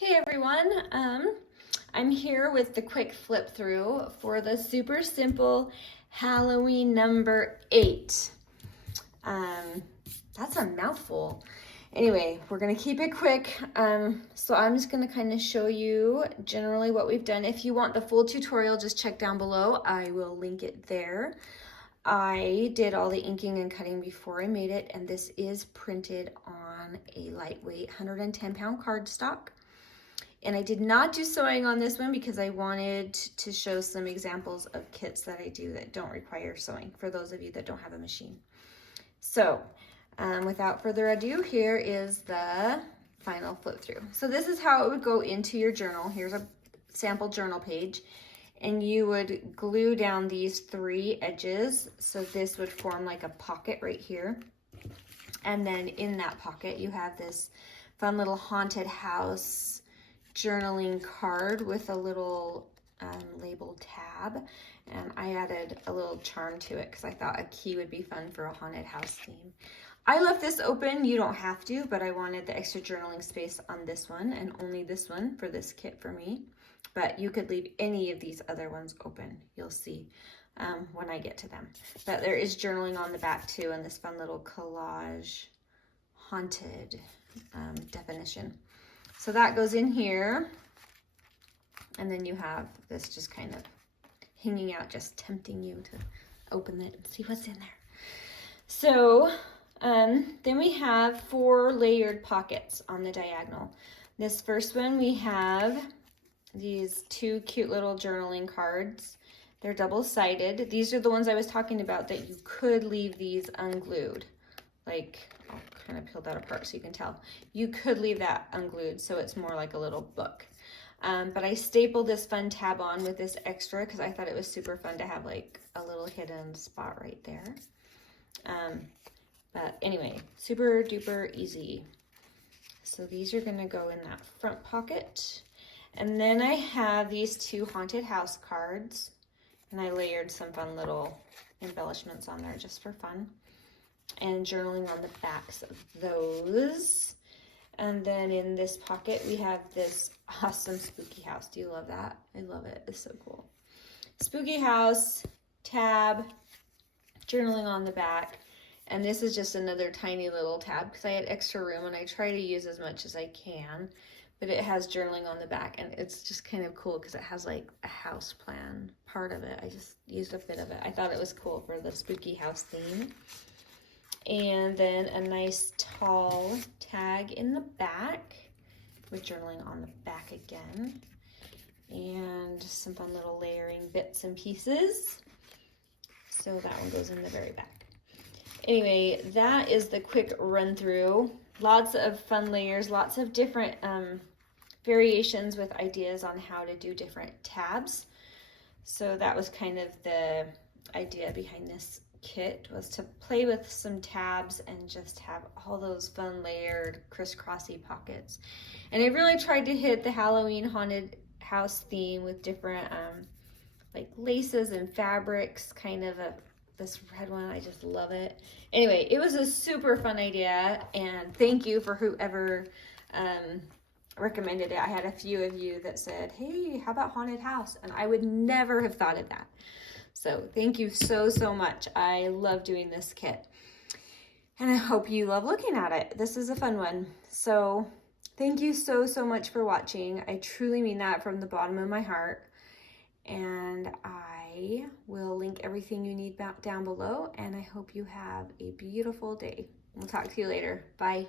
Hey everyone, I'm here with the quick flip through for the super simple Halloween number 8. That's a mouthful. Anyway, we're gonna keep it quick. So I'm just gonna kind of show you generally what we've done. If you want the full tutorial, just check down below. I will link it there. I did all the inking and cutting before I made it, and this is printed on a lightweight 110-pound cardstock. And I did not do sewing on this one because I wanted to show some examples of kits that I do that don't require sewing for those of you that don't have a machine. So without further ado, here is the final flip through. So this is how it would go into your journal. Here's a sample journal page, and you would glue down these 3 edges. So this would form like a pocket right here. And then in that pocket, you have this fun little haunted house journaling card with a little labeled tab, and I added a little charm to it because I thought a key would be fun for a haunted house theme. I left this open, you don't have to, but I wanted the extra journaling space on this one and only this one for this kit for me. But you could leave any of these other ones open, you'll see when I get to them. But there is journaling on the back too, and this fun little collage haunted definition. So that goes in here, and then you have this just kind of hanging out, just tempting you to open it and see what's in there. So then we have 4 layered pockets on the diagonal. This first one, we have these 2 cute little journaling cards. They're double-sided. These are the ones I was talking about that you could leave these unglued. Like, I'll kind of peel that apart so you can tell. You could leave that unglued so it's more like a little book. But I stapled this fun tab on with this extra because I thought it was super fun to have like a little hidden spot right there. But anyway, super duper easy. So these are gonna go in that front pocket. And then I have these 2 haunted house cards, and I layered some fun little embellishments on there just for fun. And journaling on the backs of those. And then in this pocket, we have this awesome spooky house. Do you love that? I love it. It's so cool. Spooky house, tab, journaling on the back. And this is just another tiny little tab because I had extra room and I try to use as much as I can. But it has journaling on the back, and it's just kind of cool because it has like a house plan part of it. I just used a bit of it. I thought it was cool for the spooky house theme. And then a nice tall tag in the back with journaling on the back again. And some fun little layering bits and pieces. So that one goes in the very back. Anyway, that is the quick run through. Lots of fun layers, lots of different variations with ideas on how to do different tabs. So that was kind of the idea behind this kit, was to play with some tabs and just have all those fun layered crisscrossy pockets. And I really tried to hit the Halloween haunted house theme with different like laces and fabrics, kind of this red one, I just love it. Anyway, it was a super fun idea, and thank you for whoever recommended it. I had a few of you that said, hey, how about haunted house? And I would never have thought of that. So thank you so, so much. I love doing this kit. And I hope you love looking at it. This is a fun one. So thank you so, so much for watching. I truly mean that from the bottom of my heart. And I will link everything you need down below. And I hope you have a beautiful day. We'll talk to you later. Bye.